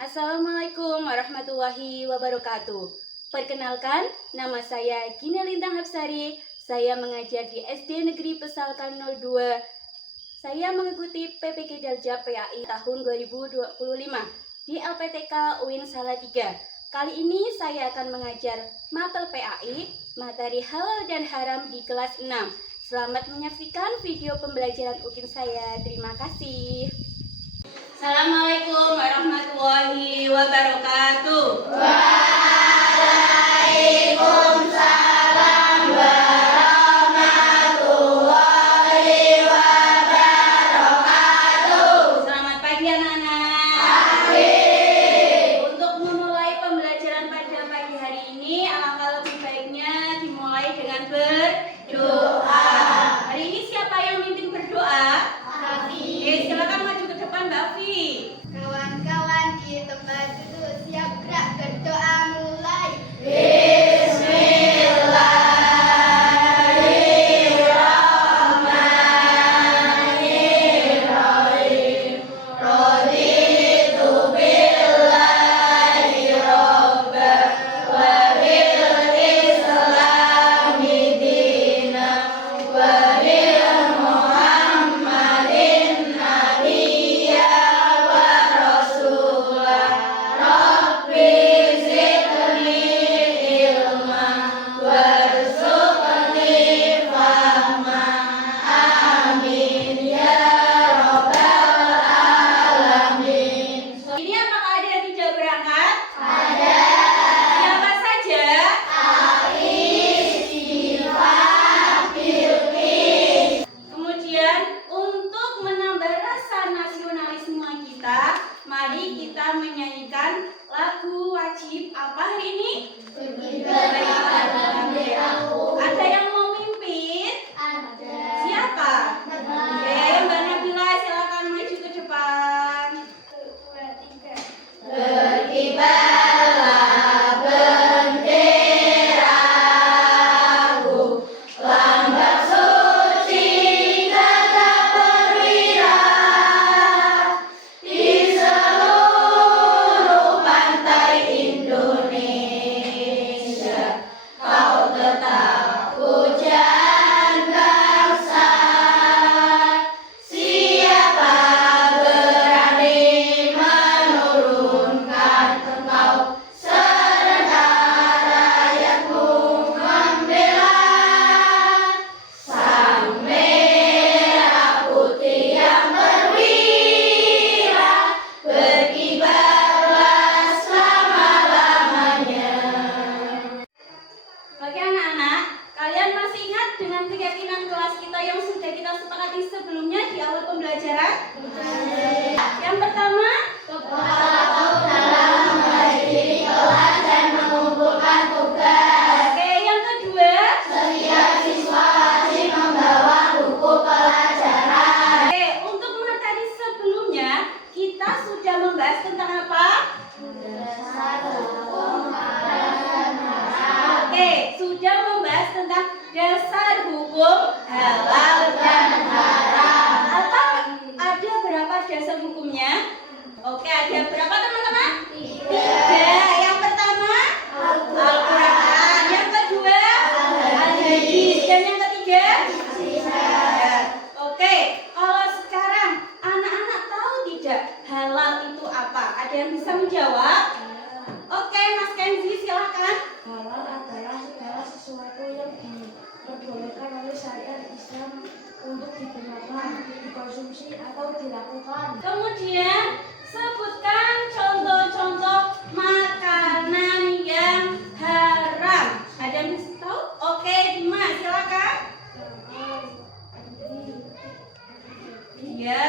Assalamualaikum warahmatullahi wabarakatuh. Perkenalkan, nama saya Gina Lintang Hapsari. Saya mengajar di SD Negeri Pesalkan 02. Saya mengikuti PPG Darjah PAI tahun 2025 di LPTK UIN Salatiga. Kali ini saya akan mengajar mapel PAI, materi halal dan haram di kelas 6. Selamat menyaksikan video pembelajaran UKIN saya. Terima kasih. Assalamualaikum warahmatullahi wabarakatuh. Waalaikumsalam warahmatullahi wabarakatuh. Selamat pagi anak-anak. Pagi. Untuk memulai pembelajaran pada pagi hari ini, alangkah lebih baiknya dimulai dengan berdoa. Hari ini siapa yang mimpin berdoa? Oke, silakan maju ke depan Mbak Fi. Kawan-kawan di tempat duduk siap gerak berdoa mulai. Bismillahirrahmanirrahim. Raditu billahi robban wa bil islami dinan wa bil Muhammadin nabiyya wa rasulah. Rabbi zidni ilma warzuqni fahma. Amin ya rabbal alamin. Ini apakah ada yang tidak berangkat? Ada Siapa saja? Ais, Siva, Bilqis. Kemudian untuk menambah rasa nasionalisme kita, mari kita menyanyikan lagu wajib apa hari ini? Berkibar benderaku. Ada yang mau mimpin? Ada. Siapa? Oke, Mbak Nabila silakan maju ke depan. Berkibarlah benderaku, lambang suci gagah perwira. Di seluruh pantai Indonesia, kau tetap pujaan bangsa. Siapa berani menurunkan engkau, serentak rakyatmu membela. Sang merah putih yang berwira, berkibarlah selama-lamanya. Oke anak-anak, kalian masih ingat dengan keyakinan kelas kita yang sudah kita sepakati sebelumnya di awal pembelajaran? Yang pertama, Kepala dalam menghadiri kelas dan mengumpulkan tugas. oke, yang kedua, Setiap siswa wajib membawa buku pelajaran. oke, untuk materi sebelumnya kita sudah membahas tentang apa? Dasar hukum halal dan haram. Oke, sudah membahas tentang dasar hukum halal dan haram. Atau ada berapa dasar hukumnya? Oke, ada berapa teman-teman? Tiga. Yang pertama, Al-Quran. Yang kedua, Al-Hadis. Dan yang ketiga, ya. Oke, kalau sekarang anak-anak tahu tidak halal itu apa? Ada yang bisa menjawab? Oke, Mas Kenzi silahkan. Halal adalah segala sesuatu yang diperbolehkan oleh syariat Islam untuk digunakan, dikonsumsi atau dilakukan. Kemudian sebutkan contoh-contoh makanan yang haram. Ada yang bisa tahu? Oke, Dimas silakan. Iya,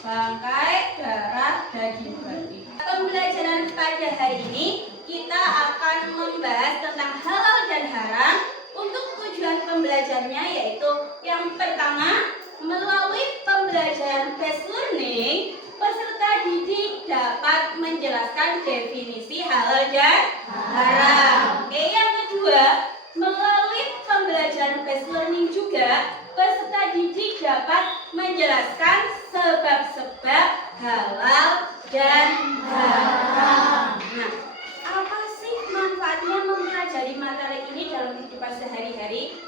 bangkai, darah, daging babi. Pembelajaran pada hari ini kita akan membahas tentang halal dan haram. Untuk tujuan pembelajarnya yaitu yang pertama, melalui pembelajaran based learning, peserta didik dapat menjelaskan definisi halal dan haram. Oke, yang kedua, melalui pembelajaran based learning juga peserta didik dapat menjelaskan sebab-sebab halal dan haram. Nah, apa sih manfaatnya mempelajari materi ini dalam kehidupan sehari-hari?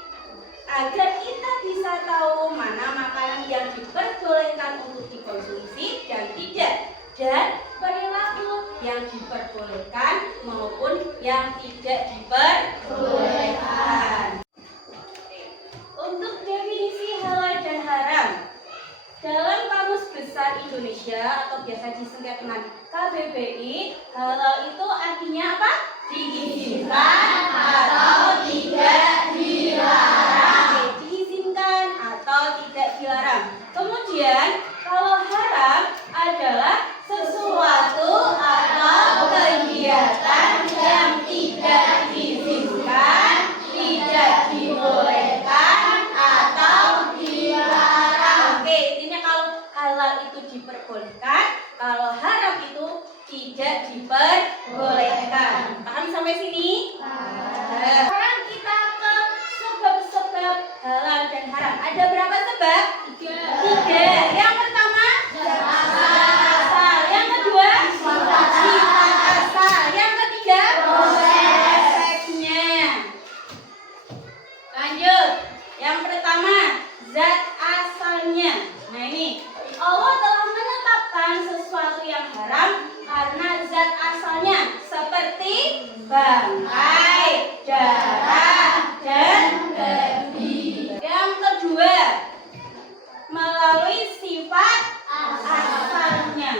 Agar kita bisa tahu mana makanan yang diperbolehkan untuk dikonsumsi dan tidak, dan perilaku yang diperbolehkan maupun yang tidak diperbolehkan. Untuk definisi halal dan haram, dalam Kamus Besar Indonesia atau biasa disingkat dengan KBBI, halal itu artinya apa? Diizinkan atau tidak dilarang. Diizinkan atau tidak dilarang. Kemudian kalau haram adalah sesuatu atau kegiatan yang tidak diizinkan, tidak dibolehkan atau dilarang. Oke, intinya kalau halal itu diperbolehkan, kalau haram itu tidak diperbolehkan. Paham sampai sini? Sekarang kita ke sebab-sebab halal dan haram. Ada berapa sebab? Tiga. Yang pertama, asal. Yang kedua, sifat asal. Yang ketiga, prosesnya. Lanjut. Yang pertama, zat asalnya. Nah ini, Allah telah menetapkan sesuatu yang haram karena zat asalnya seperti bangkai, darah, dan daging. Yang kedua, melalui sifat asalnya,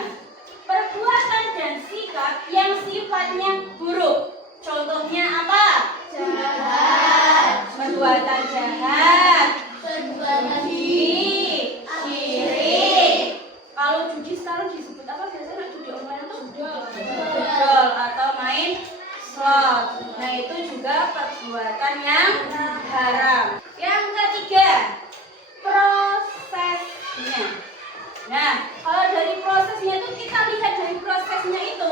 perbuatan dan sikap yang sifatnya buruk. Contohnya apa? Jahat, perbuatan jahat, judi, syirik. Kalau judi sekarang disebut apa biasanya? Judi online atau dodol atau main slot. Nah itu juga perbuatan yang haram. Yang ketiga, prosesnya. Nah kalau dari prosesnya itu kita lihat dari prosesnya itu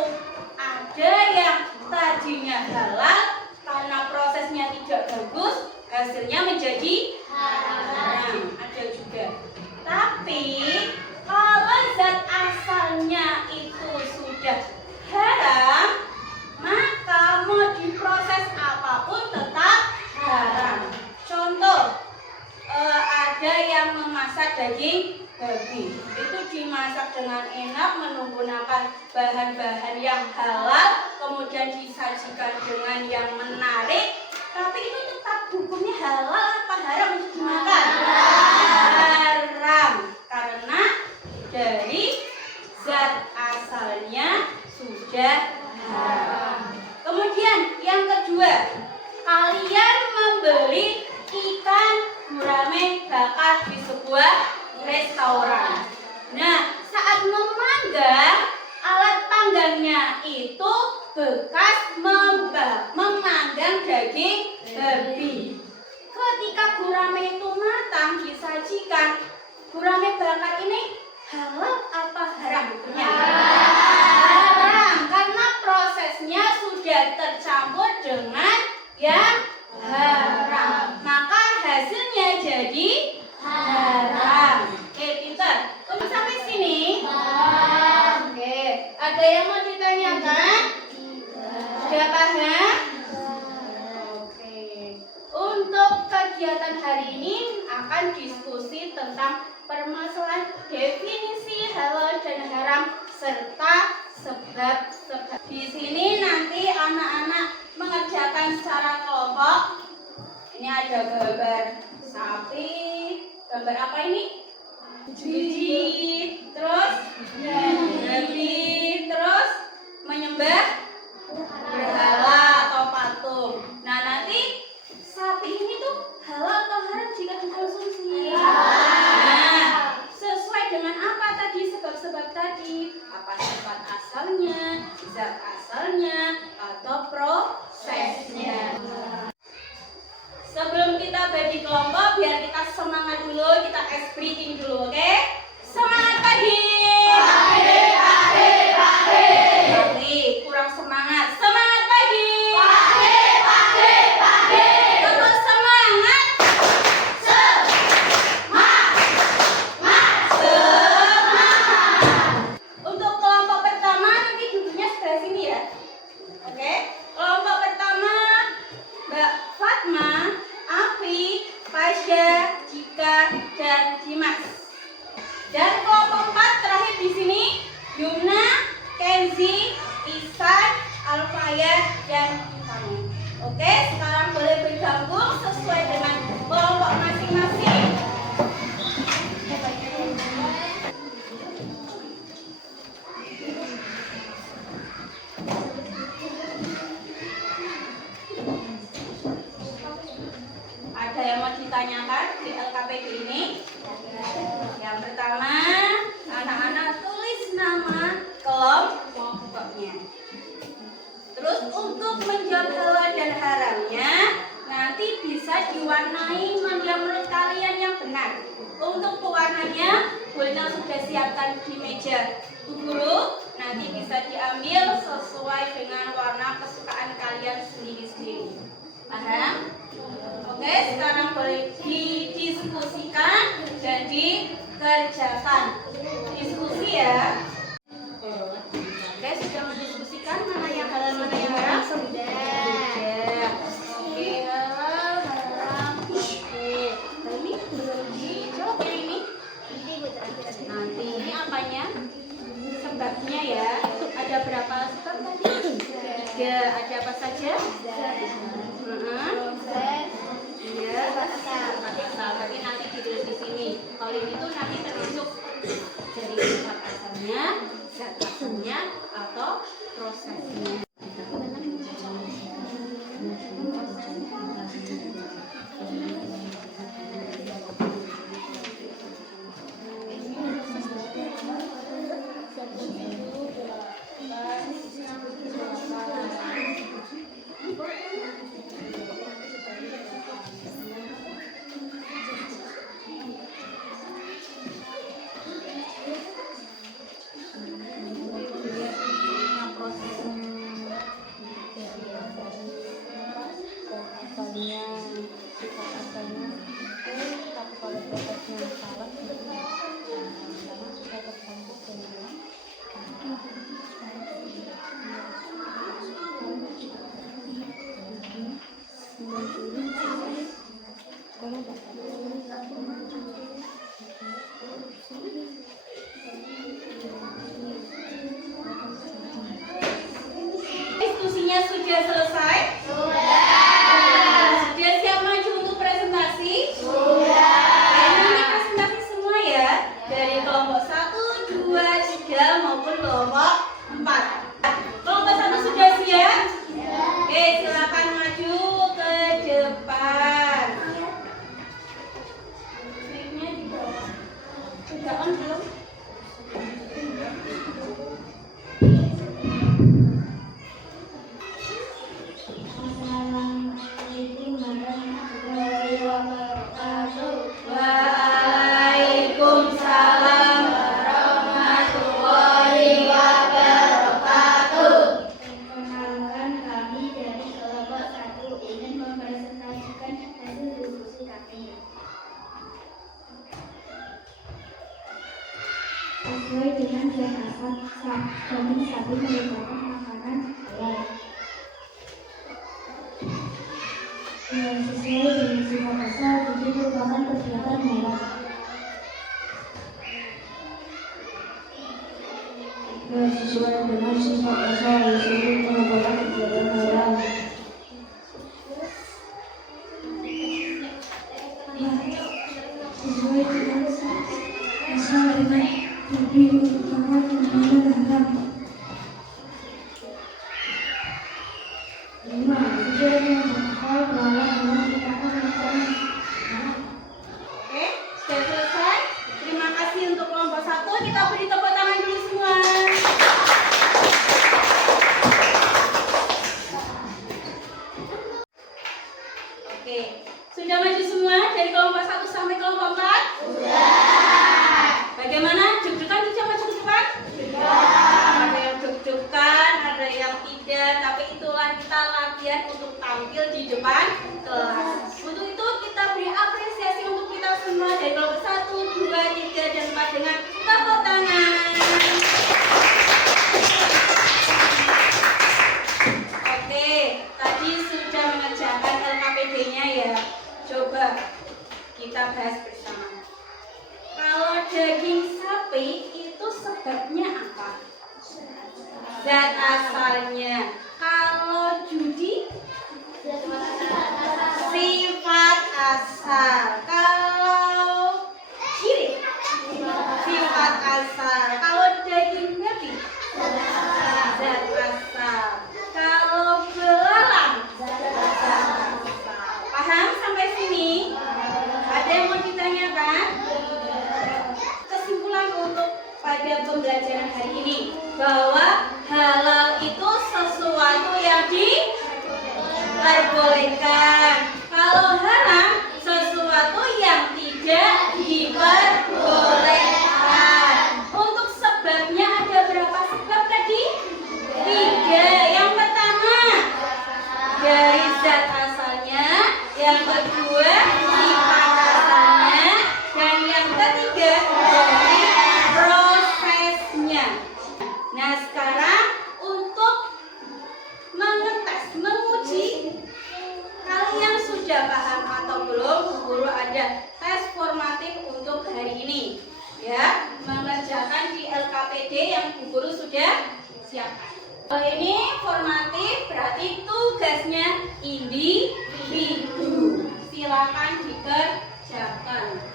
ada yang tadinya halal karena prosesnya tidak bagus, hasilnya menjadi haram. Ada juga. Tapi kalau zat asalnya itu sudah haram, maka mau diproses apapun tetap haram. Contoh, ada yang memasak daging babi, itu dimasak dengan enak menggunakan bahan-bahan yang halal, kemudian disajikan dengan yang menarik, tapi itu tetap hukumnya halal apa haram untuk dimakan? Haram, karena dari zat asalnya sudah haram. Kemudian yang kedua, kalian membeli ikan gurame bakar di sebuah restoran. Nah, saat memanggang, alat panggangnya itu bekas memanggang daging babi. Ketika gurame itu matang disajikan, gurame bakar ini halal apa haram hukumnya? Haram, karena prosesnya sudah tercampur dengan yang haram, maka hasilnya jadi haram. Oke, pintar. Kamu sampai sini? Oke, ada yang mau ditanyakan? Sudah paham? Oke. Untuk kegiatan hari ini akan diskusi tentang permasalahan definisi halal dan haram serta sebab-sebab. Di sini nanti anak-anak mengerjakan secara kelompok. Ini ada gambar sapi, gambar apa ini? Judi, terus babi, terus menyembah berhala atau patung. Nah nanti sapi ini tuh halal atau haram jika dikonsumsi? Nah, sesuai dengan apa tadi sebab-sebab tadi? Apa sifat asalnya, zat asalnya, atau prosesnya? Sebelum kita bagi kelompok, biar kita semangat dulu, kita ice breathing dulu, oke? Semangat pagi! Pagi, pagi, pagi! Pagi, kurang semangat. Semangat pagi! Pagi, pagi, pagi! Terus semangat! Semangat! Semangat! LKPD ini? Yang pertama, anak-anak tulis nama kelompoknya. Terus untuk menjawab halal dan haramnya, nanti bisa diwarnai yang menurut kalian yang benar. Untuk pewarnanya, Bulna sudah siapkan di meja. Bu Guru, nanti bisa diambil sesuai dengan warna kesukaan kalian sendiri-sendiri. Paham? Oke, sekarang boleh didiskusikan dan dikerjakan. Diskusi ya. Oke, sudah mendiskusikan mana yang halal, mana yang haram? Sudah. Oke, halal, haram. Oke, ini belum dijawab ya ini? Nanti ini apanya? Sebabnya ya. Ada berapa sebab tadi? 3. Ada apa saja? Iya, asal. Tapi nanti ditulis di sini. Kalau itu nanti termasuk dari sifat asalnya, zat asalnya, atau prosesnya. Diskusinya sudah selesai? Sudah siap maju untuk presentasi? Sudah. Nanti presentasi semua ya, dari kelompok 1, 2, 3 maupun kelompok 4. Kelompok 1 sudah siap? Oke, silakan maju ke depan. Mic-nya di bawah. Sudah on belum? Waalaikumsalam warahmatullahi wabarakatuh. Perkenalkan, kami dari kelompok 1 ingin mempresentasikan hasil diskusi kami. Sesuai dengan zat asal, kami sapi merupakan makanan halal. Sesuai dengan sifat asal, itu merupakan perbuatan haram. Sesuai dengan sifat asal, itu merupakan perbuatan haram. Sesuai dengan asal dengan lebih merupakan perbuatan haram. 5. Sesuai dengan asal bahwa merupakan perbuatan haram. Oke, sudah selesai. Terima kasih untuk kelompok 1. Kita beri tepuk tangan dulu semua. Oke, sudah maju semua dari kelompok 1 sampai kelompok 4? Sudah. Bagaimana? Deg-degan bisa maju ke depan? Ada yang deg-degan, ada yang tidak. Tapi itulah kita latihan untuk tampil di depan kelas. Untuk itu kita beri apresiasi untuk kita semua dari kelompok 1, 2, 3, dan 4 dengan tepuk tangan. Oke, tadi sudah mengerjakan LKPD-nya ya. Coba kita bahas bersama. Kalau daging sapi itu sebabnya apa? Zat asalnya. Kalau judi? Sifat asal. Kalau kiri? Sifat asal. Kalau daging babi? Zat asal. Kalau belalang? Zat asal. Paham sampai sini? Ada yang mau ditanyakan? pada pembelajaran hari ini bahwa halal itu sesuatu yang diperbolehkan. Kalau haram sesuatu yang tidak diperbolehkan. Untuk sebabnya ada berapa sebab tadi? 3. Yang pertama dari zat asalnya, yang kedua sifat asalnya, dan yang ketiga dari prosesnya. Nah, sekarang untuk menguji kalian sudah paham atau belum, Bu Guru ada tes formatif untuk hari ini. Ya, mengerjakan di LKPD yang Bu Guru sudah siapkan. Ini formatif berarti tugasnya individu. Silakan dikerjakan.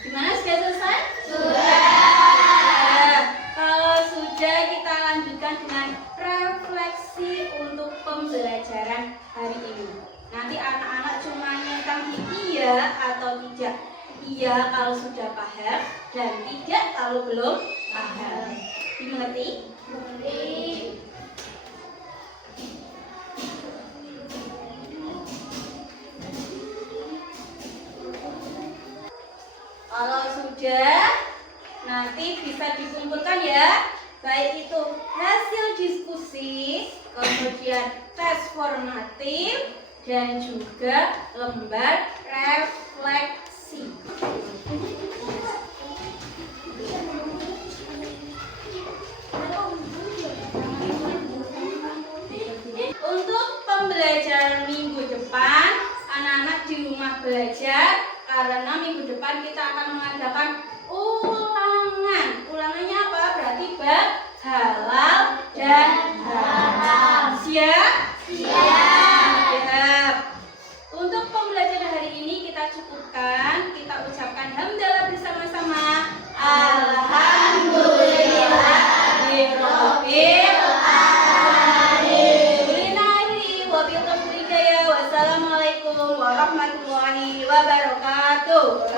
Gimana, sudah selesai? Sudah. Kalau sudah, kita lanjutkan dengan refleksi untuk pembelajaran hari ini. Nanti anak-anak cuma nyentang iya atau tidak. Iya kalau sudah paham dan tidak kalau belum paham. Dimengerti? Mengerti. Kalau sudah, nanti bisa dikumpulkan ya. Baik itu hasil diskusi, kemudian tes formatif, dan juga lembar refleksi. Untuk pembelajaran minggu depan, anak-anak di rumah belajar, karena minggu depan kita akan mengadakan ulangan. Ulangannya apa? Berarti bab halal dan haram. Siap? Siap. Untuk pembelajaran hari ini kita cukupkan. Kita ucapkan hamdalah bersama-sama. Alhamdulillah. Wassalamualaikum warahmatullahi wabarakatuh.